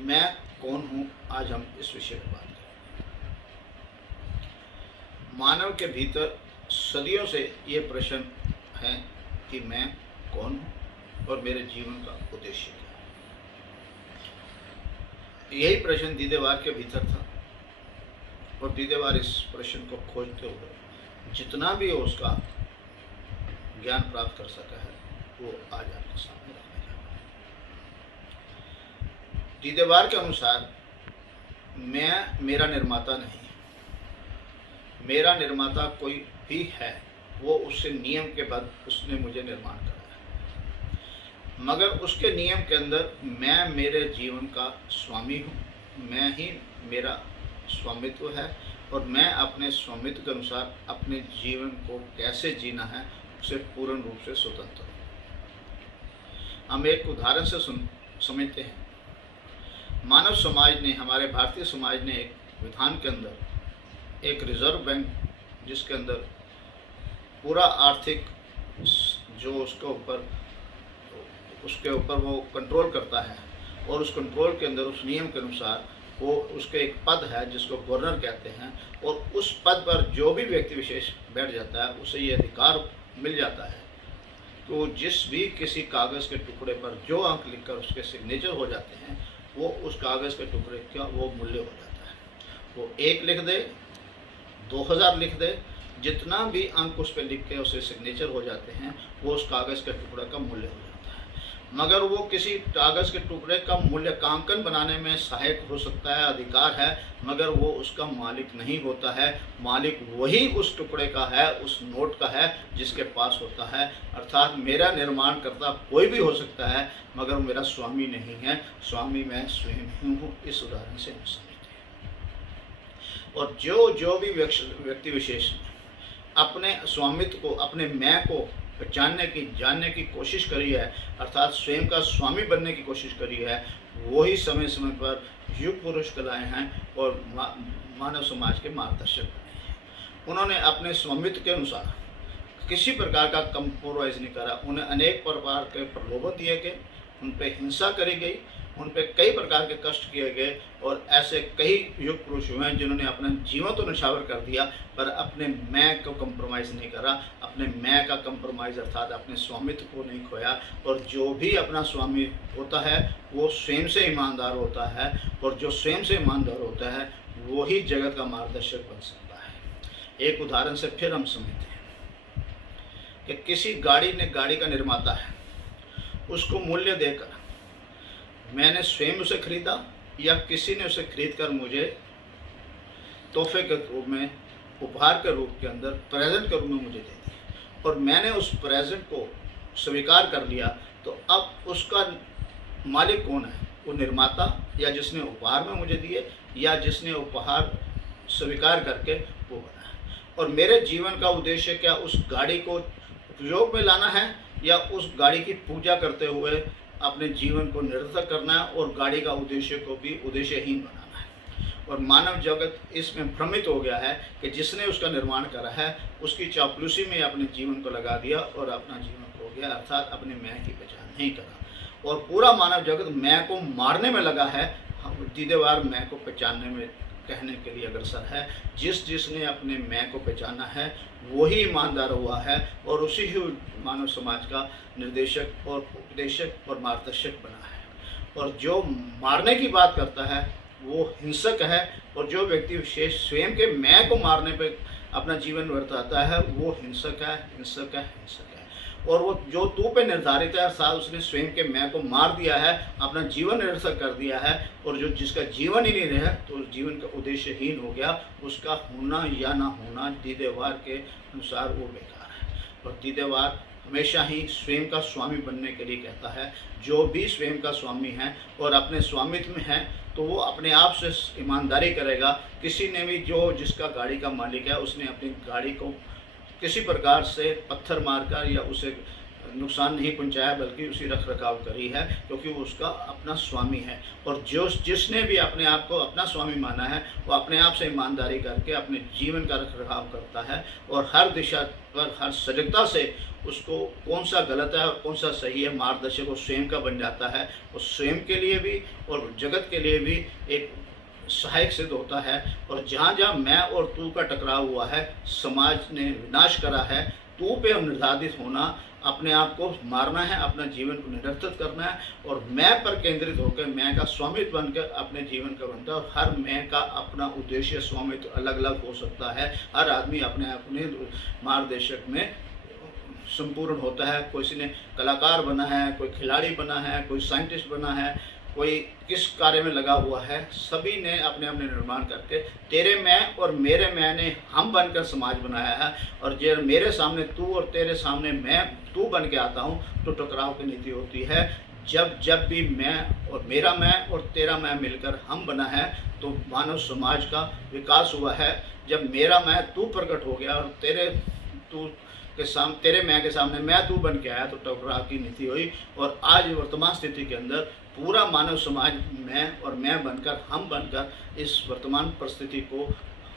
मैं कौन हूँ, आज हम इस विषय पर बात करेंगे। मानव के भीतर सदियों से ये प्रश्न है कि मैं कौन हूँ और मेरे जीवन का उद्देश्य क्या है। यही प्रश्न दीदेवार के भीतर था और दीदेवार इस प्रश्न को खोजते हुए जितना भी उसका ज्ञान प्राप्त कर सका है वो आज आपके सामने रखने जा रहा है। दीदेवार के अनुसार मैं मेरा निर्माता नहीं, मेरा निर्माता कोई भी है, वो उससे नियम के बाद उसने मुझे निर्माण कराया है। मगर उसके नियम के अंदर मैं मेरे जीवन का स्वामी हूँ, मैं ही मेरा स्वामित्व है और मैं अपने स्वामित्व के अनुसार अपने जीवन को कैसे जीना है उसे पूर्ण रूप से स्वतंत्र हूँ। हम एक उदाहरण से समझते हैं। मानव समाज ने, हमारे भारतीय समाज ने एक विधान के अंदर एक रिजर्व बैंक, जिसके अंदर पूरा आर्थिक जो उसके ऊपर वो कंट्रोल करता है और उस कंट्रोल के अंदर उस नियम के अनुसार वो उसके एक पद है जिसको गवर्नर कहते हैं, और उस पद पर जो भी व्यक्ति विशेष बैठ जाता है उसे ये अधिकार मिल जाता है तो जिस भी किसी कागज़ के टुकड़े पर जो अंक लिखकर उसके सिग्नेचर हो जाते हैं वो उस कागज़ के टुकड़े का वो मूल्य हो जाता है। वो 1 लिख दे, 2000 लिख दे, जितना भी अंक उस पर लिख के उसे सिग्नेचर हो जाते हैं वो उस कागज़ के टुकड़े का मूल्य हो जाता है। मगर वो किसी कागज़ के टुकड़े का मूल्यांकन बनाने में सहायक हो सकता है, अधिकार है, मगर वो उसका मालिक नहीं होता है। मालिक वही उस टुकड़े का है, उस नोट का है जिसके पास होता है। अर्थात मेरा निर्माण करता कोई भी हो सकता है मगर मेरा स्वामी नहीं है, स्वामी मैं स्वयं ही हूँ। इस उदाहरण से हम समझते हैं। और जो भी व्यक्ति विशेष अपने स्वामित्व को, अपने मैं को जानने की कोशिश करी है, अर्थात स्वयं का स्वामी बनने की कोशिश करी है, वही समय समय पर युग पुरुष कहलाए हैं और मानव समाज के मार्गदर्शक बने हैं। उन्होंने अपने स्वामित्व के अनुसार किसी प्रकार का कंप्रोमाइज़ नहीं करा। उन्हें अनेक प्रकार के प्रलोभन दिए गए, उन पर हिंसा करी गई, उन पर कई प्रकार के कष्ट किए गए और ऐसे कई युग पुरुष हुए हैं जिन्होंने अपना जीवन तो निछावर कर दिया पर अपने मैं को कंप्रोमाइज़ नहीं करा, अपने मैं का कंप्रोमाइज़ अर्थात अपने स्वामित्व को नहीं खोया। और जो भी अपना स्वामी होता है वो स्वयं से ईमानदार होता है और जो स्वयं से ईमानदार होता है वो ही जगत का मार्गदर्शक बन सकता है। एक उदाहरण से फिर हम समझते हैं कि किसी गाड़ी का निर्माता है, उसको मूल्य देकर मैंने स्वयं उसे खरीदा या किसी ने उसे खरीद कर मुझे तोहफे के रूप में, उपहार के रूप के अंदर, प्रेजेंट के रूप में मुझे दे दी और मैंने उस प्रेजेंट को स्वीकार कर लिया, तो अब उसका मालिक कौन है? वो निर्माता या जिसने उपहार में मुझे दिए या जिसने उपहार स्वीकार करके वो बनाया। और मेरे जीवन का उद्देश्य क्या उस गाड़ी को उपयोग में लाना है या उस गाड़ी की पूजा करते हुए अपने जीवन को निरर्थक करना है और गाड़ी का उद्देश्य को भी उद्देश्यहीन बनाना है। और मानव जगत इसमें भ्रमित हो गया है कि जिसने उसका निर्माण करा है उसकी चापलूसी में अपने जीवन को लगा दिया और अपना जीवन खो गया, अर्थात अपने मैं की पहचान नहीं करा। और पूरा मानव जगत मैं को मारने में लगा है, दीदेवार मैं को पहचानने में कहने के लिए अग्रसर है। जिसने अपने मैं को पहचाना है वही ईमानदार हुआ है और उसी ही मानव समाज का निर्देशक और उपदेशक और मार्गदर्शक बना है। और जो मारने की बात करता है वो हिंसक है और जो व्यक्ति विशेष स्वयं के मैं को मारने पे अपना जीवन वर्ताता है वो हिंसक है, हिंसक है, हिंसक है। और वो जो तू पे निर्धारित है अर्थात उसने स्वयं के मैं को मार दिया है, अपना जीवन निरर्थक कर दिया है और जो जिसका जीवन ही नहीं रहा तो उस जीवन का उद्देश्यहीन हो गया, उसका होना या ना होना दीदेवार के अनुसार वो बेकार है। और दीदेवार हमेशा ही स्वयं का स्वामी बनने के लिए कहता है। जो भी स्वयं का स्वामी है और अपने स्वामित्व में है तो वो अपने आप से ईमानदारी करेगा। किसी ने भी जो जिसका गाड़ी का मालिक है उसने अपनी गाड़ी को किसी प्रकार से पत्थर मारकर या उसे नुकसान नहीं पहुंचाया, बल्कि उसी रख रखाव करी है, क्योंकि वो उसका अपना स्वामी है। और जिसने भी अपने आप को अपना स्वामी माना है, वो अपने आप से ईमानदारी करके अपने जीवन का रख रखाव करता है, और हर दिशा पर हर सजगता से उसको कौन सा गलत है और कौन सा सही है मार्गदर्शक वो स्वयं का बन जाता है। और स्वयं के लिए भी और जगत के लिए भी एक सहायक सिद्ध होता है। और जहाँ जहाँ मैं और तू का टकराव हुआ है, समाज ने विनाश करा है, तू पे निर्धारित होना, अपने आप को मारना है, अपना जीवन को निरर्थक करना है, और मैं पर केंद्रित होकर मैं का स्वामित्व बनकर अपने जीवन का बनता है। और हर मैं का अपना उद्देश्य स्वामित्व अलग अलग हो सकता है। हर आदमी अपने अपने मार्गदर्शक में संपूर्ण होता है। किसी ने कलाकार बना है, कोई खिलाड़ी बना है, कोई साइंटिस्ट बना है, कोई किस कार्य में लगा हुआ है। सभी ने अपने अपने निर्माण करके तेरे मैं और मेरे मैं ने हम बनकर समाज बनाया है। और जब मेरे सामने तू और तेरे सामने मैं तू बन के आता हूँ, तो टकराव की नीति होती है। जब भी मैं और मेरा मैं और तेरा मैं मिलकर हम बना है, तो मानव समाज का विकास हुआ है। जब मेरा मैं तू प्रकट हो गया और तेरे मैं के सामने मैं तू बन के आया, तो टकराव की नीति हुई। और आज वर्तमान स्थिति के अंदर पूरा मानव समाज मैं और मैं बनकर हम बनकर इस वर्तमान परिस्थिति को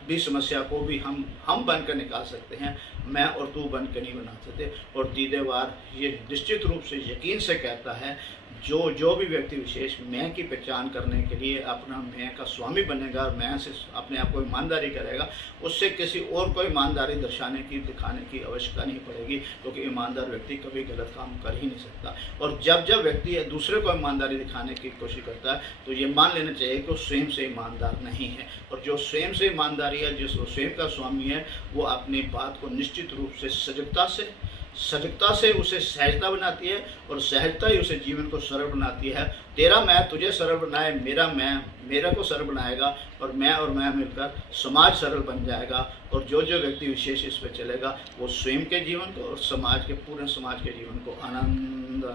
भी, समस्या को भी हम बनकर निकाल सकते हैं। मैं और तू बनकर नहीं बना सकते। और दीदेवार ये निश्चित रूप से यकीन से कहता है, जो भी व्यक्ति विशेष मैं की पहचान करने के लिए अपना मैं का स्वामी बनेगा और मैं से अपने आप को ईमानदारी करेगा, उससे किसी और को ईमानदारी दिखाने की आवश्यकता नहीं पड़ेगी, क्योंकि ईमानदार व्यक्ति कभी गलत काम कर ही नहीं सकता। और जब व्यक्ति दूसरे को ईमानदारी दिखाने की कोशिश करता है, तो ये मान लेना चाहिए कि वो स्वयं से ईमानदार नहीं है। और जो स्वयं से ईमानदारी है, जिस स्वयं का स्वामी है, वो अपनी बात को निश्चित रूप से सजगता से उसे सहजता बनाती है, और सहजता ही उसे जीवन को सरल बनाती है। तेरा मैं तुझे सरल बनाए, मेरा मैं मेरा को सरल बनाएगा, और मैं मिलकर समाज सरल बन जाएगा। और जो व्यक्ति विशेष इस पर चलेगा, वो स्वयं के जीवन को और पूरे समाज के जीवन को आनंद